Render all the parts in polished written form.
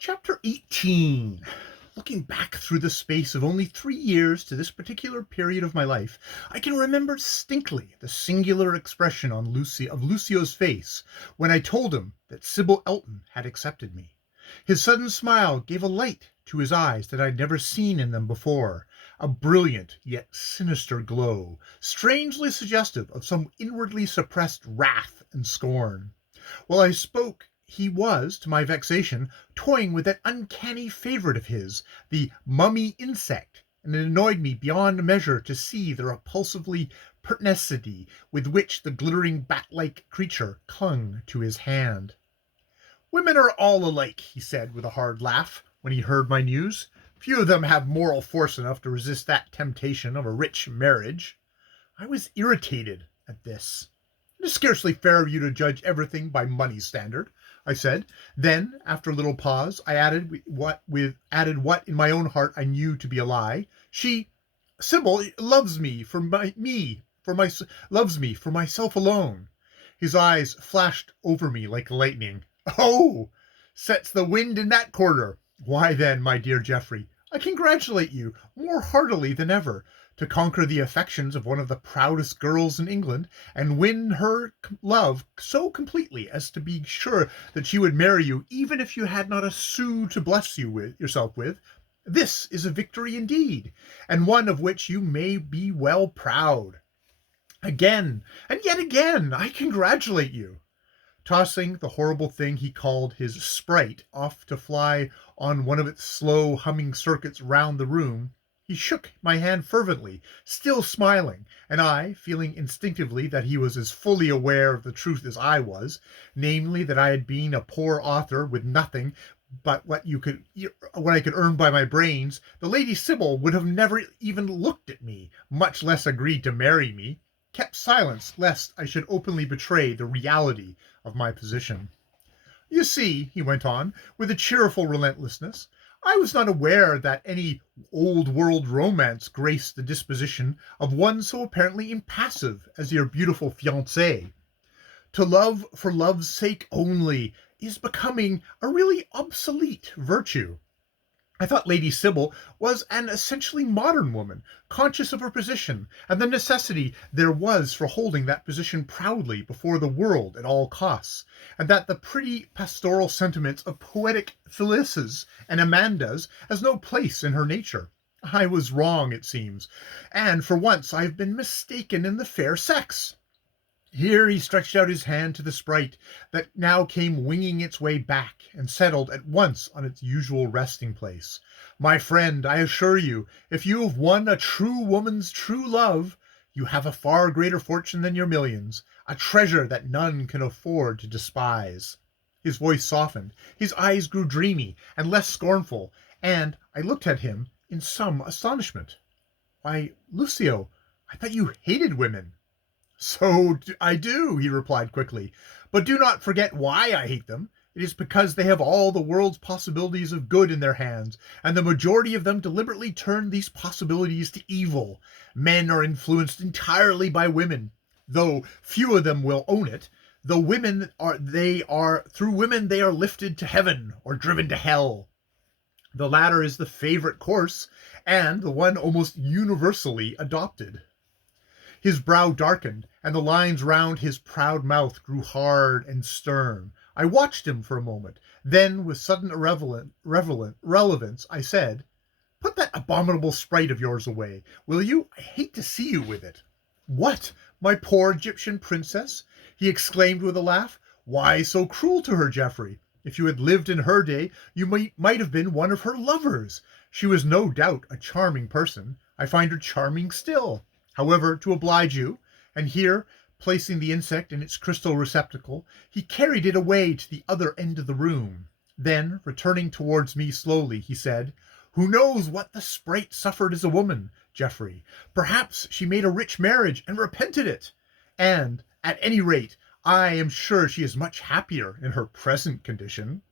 Chapter 18. Looking back through the space of only 3 years to this particular period of my life, I can remember distinctly the singular expression on Lucio's face when I told him that Sybil Elton had accepted me. His sudden smile gave a light to his eyes that I'd never seen in them before, a brilliant yet sinister glow, strangely suggestive of some inwardly suppressed wrath and scorn. While I spoke, he was, to my vexation, toying with that uncanny favourite of his, the mummy insect, and it annoyed me beyond measure to see the repulsively pertinacity with which the glittering bat-like creature clung to his hand. "Women are all alike," he said with a hard laugh, when he heard my news. "Few of them have moral force enough to resist that temptation of a rich marriage." I was irritated at this. "It is scarcely fair of you to judge everything by money standard," I said. Then, after a little pause, I added what in my own heart I knew to be a lie. Sybil loves me loves me for myself alone." His eyes flashed over me like lightning. "Oh, sets the wind in that quarter. Why then, my dear Geoffrey, I congratulate you more heartily than ever. To conquer the affections of one of the proudest girls in England, and win her love so completely as to be sure that she would marry you even if you had not a sou to bless yourself with, this is a victory indeed, and one of which you may be well proud. Again, and yet again, I congratulate you." Tossing the horrible thing he called his sprite off to fly on one of its slow humming circuits round the room, he shook my hand fervently, still smiling, and I, feeling instinctively that he was as fully aware of the truth as I was, namely that I had been a poor author with nothing but what I could earn by my brains, the Lady Sybil would have never even looked at me, much less agreed to marry me, kept silence lest I should openly betray the reality of my position. "You see," he went on, with a cheerful relentlessness, "I was not aware that any old-world romance graced the disposition of one so apparently impassive as your beautiful fiancée. To love for love's sake only is becoming a really obsolete virtue. I thought Lady Sybil was an essentially modern woman, conscious of her position, and the necessity there was for holding that position proudly before the world at all costs, and that the pretty pastoral sentiments of poetic Phyllis's and Amanda's has no place in her nature. I was wrong, it seems, and for once I have been mistaken in the fair sex." Here he stretched out his hand to the sprite, that now came winging its way back, and settled at once on its usual resting place. "My friend, I assure you, if you have won a true woman's true love, you have a far greater fortune than your millions, a treasure that none can afford to despise." His voice softened, his eyes grew dreamy and less scornful, and I looked at him in some astonishment. "Why, Lucio, I thought you hated women." "So I do," he replied quickly, "but do not forget why I hate them. It is because they have all the world's possibilities of good in their hands, and the majority of them deliberately turn these possibilities to evil. Men are influenced entirely by women, though few of them will own it. Through women they are lifted to heaven or driven to hell. The latter is the favorite course, and the one almost universally adopted." His brow darkened, and the lines round his proud mouth grew hard and stern. I watched him for a moment. Then, with sudden relevance, I said, "Put that abominable sprite of yours away, will you? I hate to see you with it." "What, my poor Egyptian princess?" he exclaimed with a laugh. "Why so cruel to her, Geoffrey? If you had lived in her day, you might have been one of her lovers. She was no doubt a charming person. I find her charming still. However, to oblige you," and here, placing the insect in its crystal receptacle, he carried it away to the other end of the room. Then, returning towards me slowly, he said, "Who knows what the sprite suffered as a woman, Geoffrey? Perhaps she made a rich marriage and repented it. And, at any rate, I am sure she is much happier in her present condition."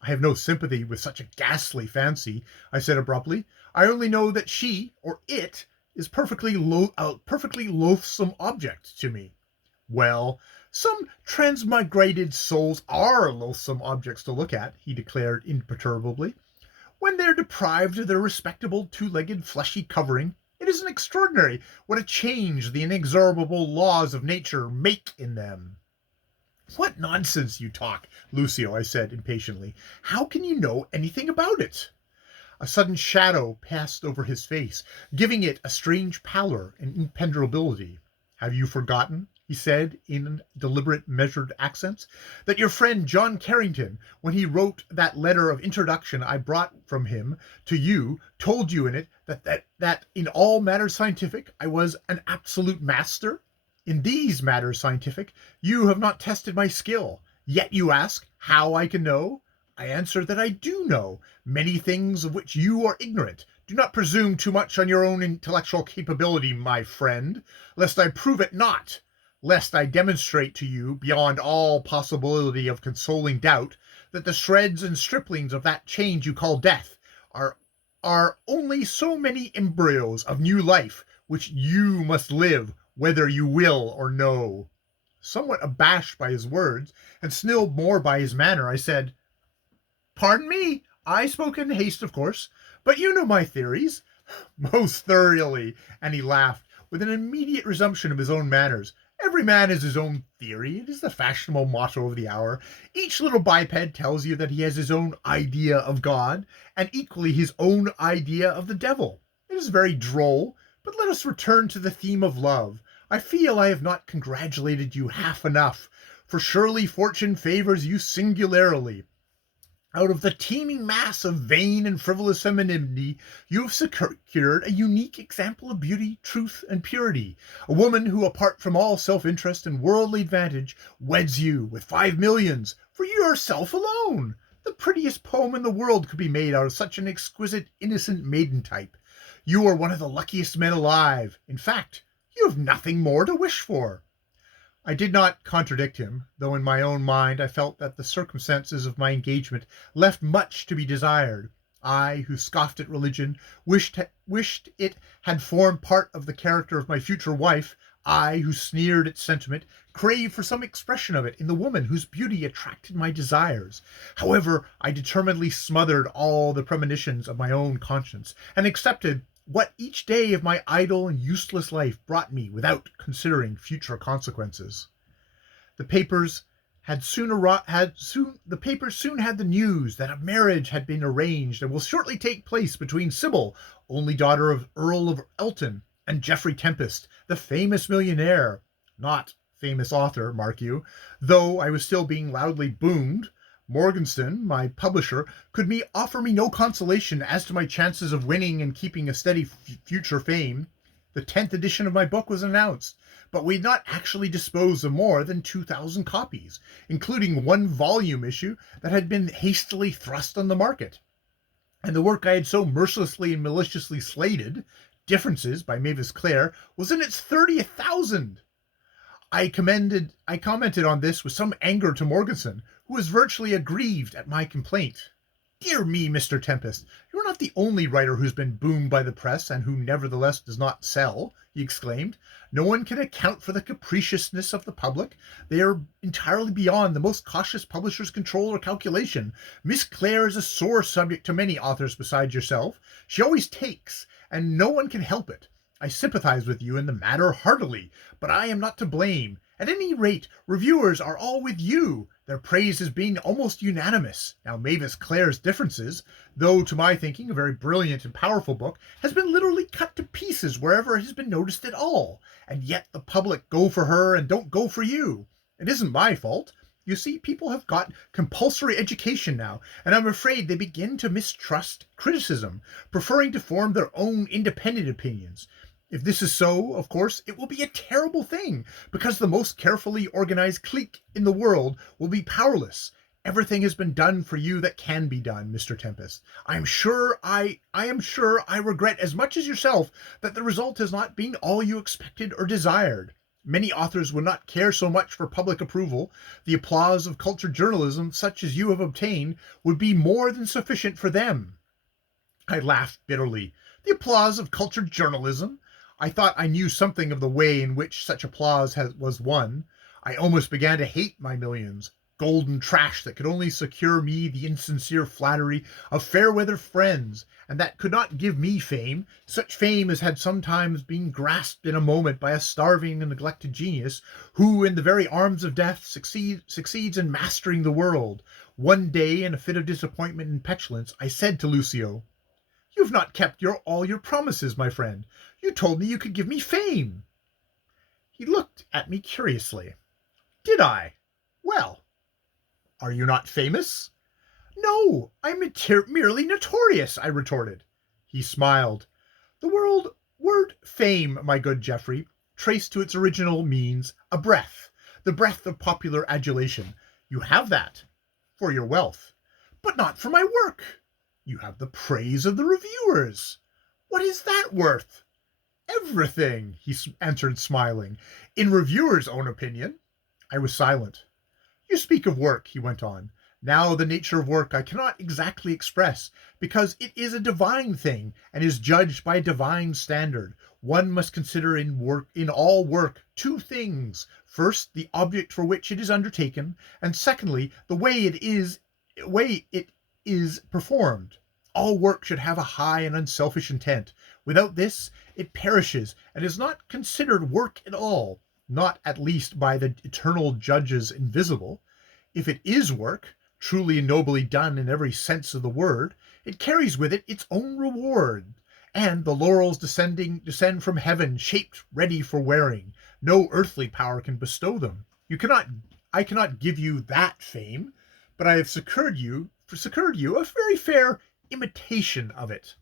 "I have no sympathy with such a ghastly fancy," I said abruptly. "I only know that she, or it, is a perfectly loathsome object to me." "Well, Some transmigrated souls are loathsome objects to look at, he declared imperturbably. When they're deprived of their respectable two-legged fleshy covering, it isn't extraordinary what a change the inexorable laws of nature make in them. What nonsense you talk, Lucio, I said impatiently. How can you know anything about it? A sudden shadow passed over his face, giving it a strange pallor and impenetrability. Have you forgotten, he said in deliberate, measured accents, that your friend John Carrington, when he wrote that letter of introduction I brought from him to you, told you in it that in all matters scientific I was an absolute master? In these matters scientific you have not tested my skill, yet you ask how I can know? I answer that I do know many things of which you are ignorant. Do not presume too much on your own intellectual capability, my friend, lest I prove it not, lest I demonstrate to you, beyond all possibility of consoling doubt, that the shreds and striplings of that change you call death are only so many embryos of new life, which you must live, whether you will or no. Somewhat abashed by his words, and still more by his manner, I said, Pardon me, I spoke in haste, of course, but you know my theories. Most thoroughly, and he laughed, with an immediate resumption of his own manners. Every man has his own theory. It is the fashionable motto of the hour. Each little biped tells you that he has his own idea of God, and equally his own idea of the devil. It is very droll, but let us return to the theme of love. I feel I have not congratulated you half enough, for surely fortune favors you singularly. Out of the teeming mass of vain and frivolous femininity, you have secured a unique example of beauty, truth, and purity. A woman who, apart from all self-interest and worldly advantage, weds you with 5 millions, for yourself alone. The prettiest poem in the world could be made out of such an exquisite, innocent maiden type. You are one of the luckiest men alive. In fact, you have nothing more to wish for. I did not contradict him, though in my own mind I felt that the circumstances of my engagement left much to be desired. I, who scoffed at religion, wished it had formed part of the character of my future wife, I, who sneered at sentiment, craved for some expression of it in the woman whose beauty attracted my desires. However, I determinedly smothered all the premonitions of my own conscience, and accepted what each day of my idle and useless life brought me without considering future consequences. The papers soon had the news that a marriage had been arranged and will shortly take place between Sybil, only daughter of Earl of Elton, and Geoffrey Tempest, the famous millionaire, not famous author, mark you, though I was still being loudly boomed. Morgenstern, my publisher, could offer me no consolation as to my chances of winning and keeping a steady future fame. The 10th edition of my book was announced, but we had not actually disposed of more than 2,000 copies, including one volume issue that had been hastily thrust on the market. And the work I had so mercilessly and maliciously slated, Differences by Mavis Clare, was in its 30,000th. I commented on this with some anger to Morgenstern, who was virtually aggrieved at my complaint. Dear me, Mr. Tempest, you are not the only writer who's been boomed by the press and who nevertheless does not sell, he exclaimed. No one can account for the capriciousness of the public. They are entirely beyond the most cautious publisher's control or calculation. Miss Clare is a sore subject to many authors besides yourself. She always takes, and no one can help it. I sympathize with you in the matter heartily, but I am not to blame. At any rate, reviewers are all with you. Their praise has been almost unanimous. Now, Mavis Clare's Differences, though to my thinking a very brilliant and powerful book, has been literally cut to pieces wherever it has been noticed at all. And yet the public go for her and don't go for you. It isn't my fault. You see, people have got compulsory education now, and I'm afraid they begin to mistrust criticism, preferring to form their own independent opinions. If this is so, of course, it will be a terrible thing, because the most carefully organized clique in the world will be powerless. Everything has been done for you that can be done, Mr. Tempest. I am sure I regret as much as yourself that the result has not been all you expected or desired. Many authors would not care so much for public approval. The applause of cultured journalism, such as you have obtained, would be more than sufficient for them. I laughed bitterly. The applause of cultured journalism? I thought I knew something of the way in which such applause was won. I almost began to hate my millions. Golden trash that could only secure me the insincere flattery of fair-weather friends, and that could not give me fame, such fame as had sometimes been grasped in a moment by a starving and neglected genius, who in the very arms of death succeeds in mastering the world. One day, in a fit of disappointment and petulance, I said to Lucio, "You've not kept all your promises, my friend. You told me you could give me fame." He looked at me curiously. "Did I? Well, are you not famous?" "No, I'm merely notorious," I retorted. He smiled. "The word fame, my good Geoffrey, traced to its original means a breath, the breath of popular adulation. You have that for your wealth, but not for my work. You have the praise of the reviewers. What is that worth?" "Everything," he answered, smiling. "In reviewers' own opinion." I was silent. "You speak of work," he went on. "Now the nature of work I cannot exactly express, because it is a divine thing, and is judged by a divine standard. One must consider in all work two things: first, the object for which it is undertaken, and secondly, the way it is performed. All work should have a high and unselfish intent. Without this, it perishes and is not considered work at all, not at least by the eternal judges invisible. If it is work, truly and nobly done in every sense of the word, it carries with it its own reward, and the laurels descend from heaven, shaped ready for wearing. No earthly power can bestow them. I cannot give you that fame, but I have secured you a very fair imitation of it."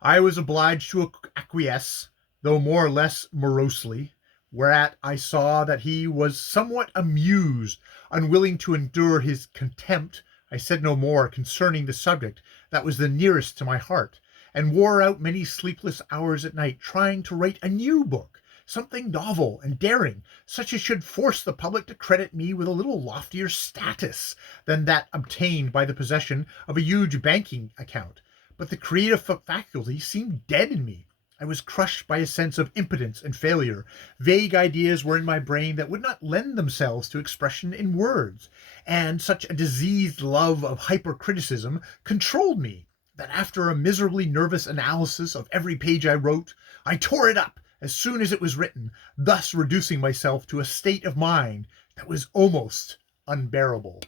I was obliged to acquiesce, though more or less morosely, whereat I saw that he was somewhat amused. Unwilling to endure his contempt, I said no more concerning the subject that was the nearest to my heart, and wore out many sleepless hours at night trying to write a new book, something novel and daring, such as should force the public to credit me with a little loftier status than that obtained by the possession of a huge banking account. But the creative faculty seemed dead in me. I was crushed by a sense of impotence and failure. Vague ideas were in my brain that would not lend themselves to expression in words, and such a diseased love of hypercriticism controlled me that after a miserably nervous analysis of every page I wrote, I tore it up as soon as it was written, thus reducing myself to a state of mind that was almost unbearable.